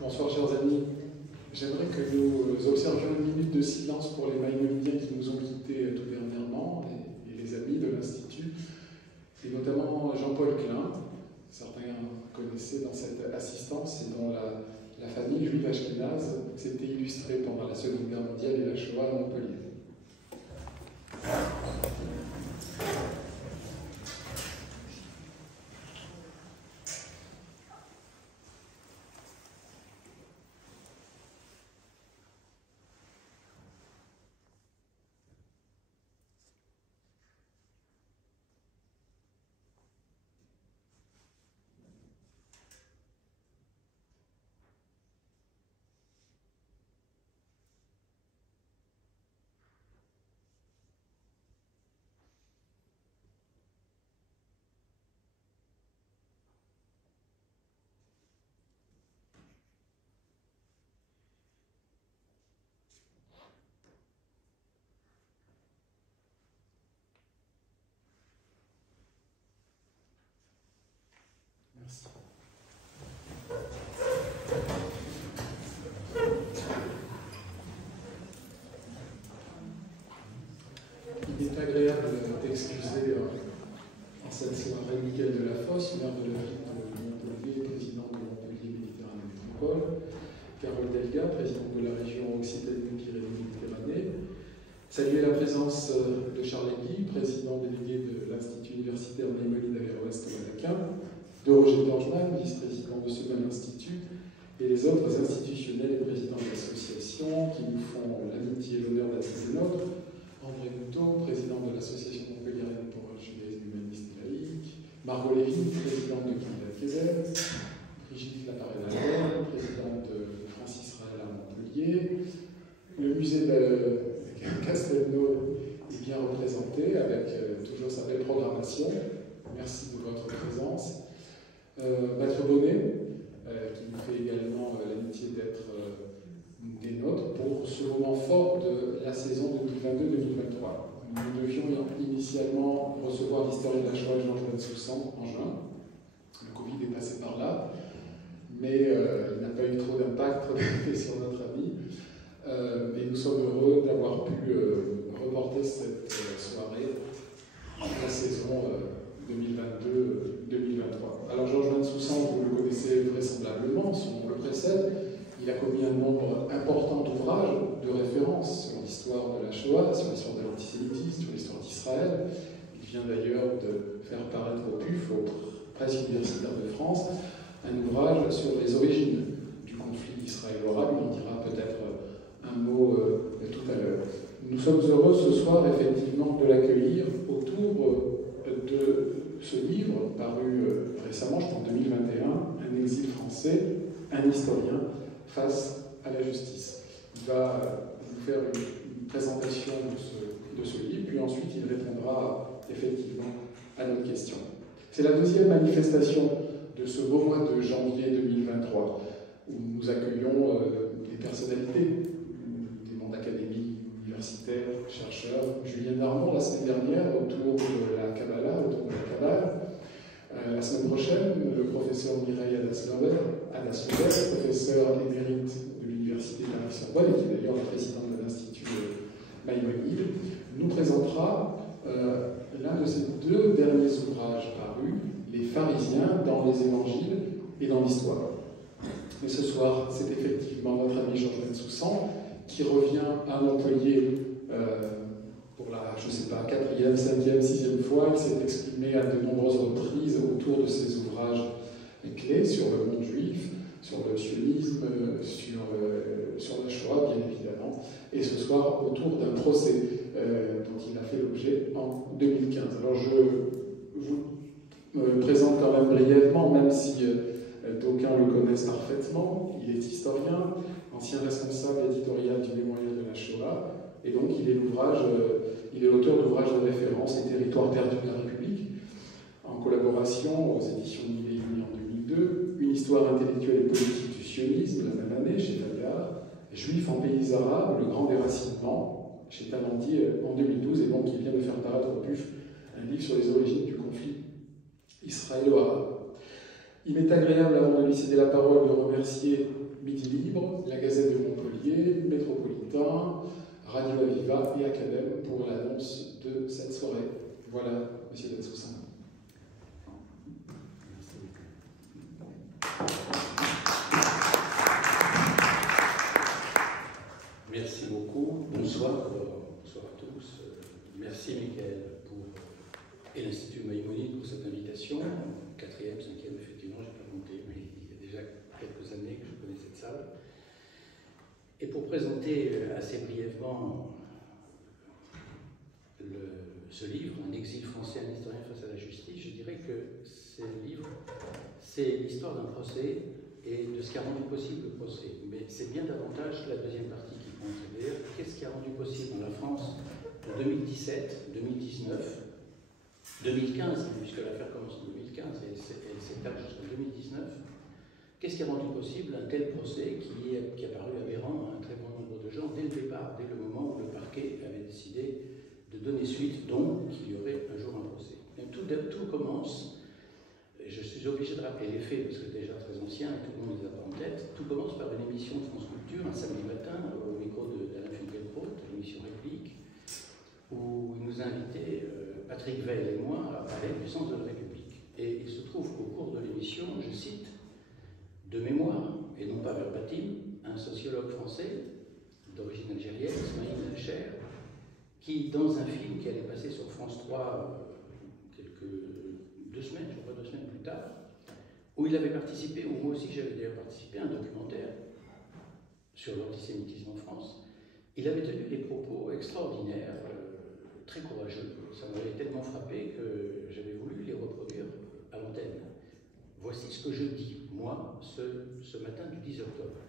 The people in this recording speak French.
Bonsoir chers amis, j'aimerais que nous observions une minute de silence pour les Maïmonidiens qui nous ont quittés tout dernièrement, et les amis de l'Institut, et notamment Jean-Paul Klein, certains connaissaient dans cette assistance et dont la famille juive ashkénaze s'était illustrée pendant la Seconde Guerre mondiale et la Shoah à Montpellier. Merci. Il est agréable d'excuser en cette soirée Michael Delafosse, maire de la ville de Montpellier, président de Montpellier Méditerranée Métropole, Carole Delga, présidente de la région Occitanie-Pyrénées-Méditerranée, saluer la présence de Charles Guy, président délégué de l'Institut universitaire Maïmonide Averroès Wallachin, de Roger Dorjman, vice-président de ce même institut, et les autres institutionnels et présidents d'associations qui nous font l'amitié et l'honneur d'être des nôtres, André Moutot, président de l'association montpelliéraine pour un judaïsme humaniste et laïque, Margot Lévy, présidente de Kinda Kézet, Brigitte Laparé-Valder, présidente de France Israël à Montpellier. Le musée de Castelnau est bien représenté avec toujours sa belle programmation. Merci de votre présence. Maître Bonnet, qui nous fait également l'amitié d'être des nôtres pour ce moment fort de la saison 2022-2023. Nous devions initialement recevoir l'historien de la Shoah Georges Bensoussan en juin. Le Covid est passé par là, mais il n'a pas eu trop d'impact sur notre ami. Et nous sommes heureux d'avoir pu reporter cette soirée à la saison 2022-2023. Alors Georges Bensoussan, vous le connaissez vraisemblablement, son nom le précède. Il a commis un nombre important d'ouvrages de référence sur l'histoire de la Shoah, sur l'histoire de l'antisémitisme, sur l'histoire d'Israël. Il vient d'ailleurs de faire paraître au PUF, aux presses universitaires de France, un ouvrage sur les origines du conflit israélo-arabe. Il en dira peut-être un mot tout à l'heure. Nous sommes heureux ce soir, effectivement, de l'accueillir autour de ce livre, paru récemment, je crois en 2021, Un exil français, un historien face à la justice. Il va vous faire une présentation de ce livre, puis ensuite il répondra effectivement à notre question. C'est la deuxième manifestation de ce beau mois de janvier 2023, où nous accueillons des personnalités, des mondes d'académie, universitaires, chercheurs. Julien Darmon, la semaine dernière, autour de la Kabbalah, autour de la Kabbale. La semaine prochaine, le professeur Mireille Adaslover, professeur émérite de l'Université Paris-Sorbonne, et qui est d'ailleurs la présidente de l'Institut Maïmonide, nous présentera l'un de ses deux derniers ouvrages parus, Les pharisiens dans les évangiles et dans l'histoire. Mais ce soir, c'est effectivement notre ami Georges Bensoussan qui revient à Montpellier pour la, je ne sais pas, 4e, 5e, 6e fois. Il s'est exprimé à de nombreuses reprises autour de ses ouvrages clés sur le monde juif, sur le sionisme, sur la Shoah, bien évidemment. Et ce soir autour d'un procès dont il a fait l'objet en 2015. Alors je vous présente quand même brièvement, même si d'aucuns le connaissent parfaitement. Il est historien, ancien responsable éditorial du Mémorial de la Shoah, et donc il est l'auteur d'ouvrages de référence Les territoires perdus de la République, en collaboration aux éditions Milléuni en 2002, Une histoire intellectuelle et politique du sionisme la même année chez Fayard, Juifs en pays arabes, Le grand déracinement chez Talandi en 2012, et donc il vient de faire paraître au PUF un livre sur les origines du conflit israélo-arabe. Il m'est agréable, avant de lui céder la parole, de remercier Midi Libre, la Gazette de Montpellier, Métropolitain, Radio Aviva et Academ pour l'annonce de cette soirée. Voilà, Monsieur Bensoussan. Merci beaucoup. Bonsoir. Bonsoir à tous. Merci, Michael, et l'Institut Maïmonide pour cette invitation. 4e, 5e, effectivement, je n'ai pas compté, mais il y a déjà quelques années que je connais cette salle. Et pour présenter assez brièvement ce livre, Un exil français, un historien face à la justice, je dirais que ce livre, c'est l'histoire d'un procès et de ce qui a rendu possible le procès. Mais c'est bien davantage la deuxième partie qui compte. D'ailleurs, qu'est-ce qui a rendu possible dans la France de 2017, 2019, 2015, puisque l'affaire commence en 2015 et elle s'étale jusqu'en 2019, qu'est-ce qui a rendu possible un tel procès qui a paru aberrant à un très grand nombre de gens dès le départ, dès le moment où le parquet avait décidé de donner suite, donc qu'il y aurait un jour un procès. Tout commence, et je suis obligé de rappeler les faits parce que c'est déjà très ancien et tout le monde les a pas en tête, tout commence par une émission de France Culture un samedi matin au micro d'Alain Finkielkraut, l'émission Réplique, où il nous a invités, Patrick Veil et moi, à parler du sens de la République. Et il se trouve qu'au cours de l'émission, je cite, de mémoire, et non pas verbatim, un sociologue français d'origine algérienne, Ismaïl Nacher, qui, dans un film qui allait passer sur France 3 2 semaines, je crois 2 semaines plus tard, où il avait participé, où moi aussi j'avais d'ailleurs participé à un documentaire sur l'antisémitisme en France, il avait tenu des propos extraordinaires, très courageux. Ça m'avait tellement frappé que j'avais voulu les reproduire à l'antenne. Voici ce que je dis, moi, ce matin du 10 octobre.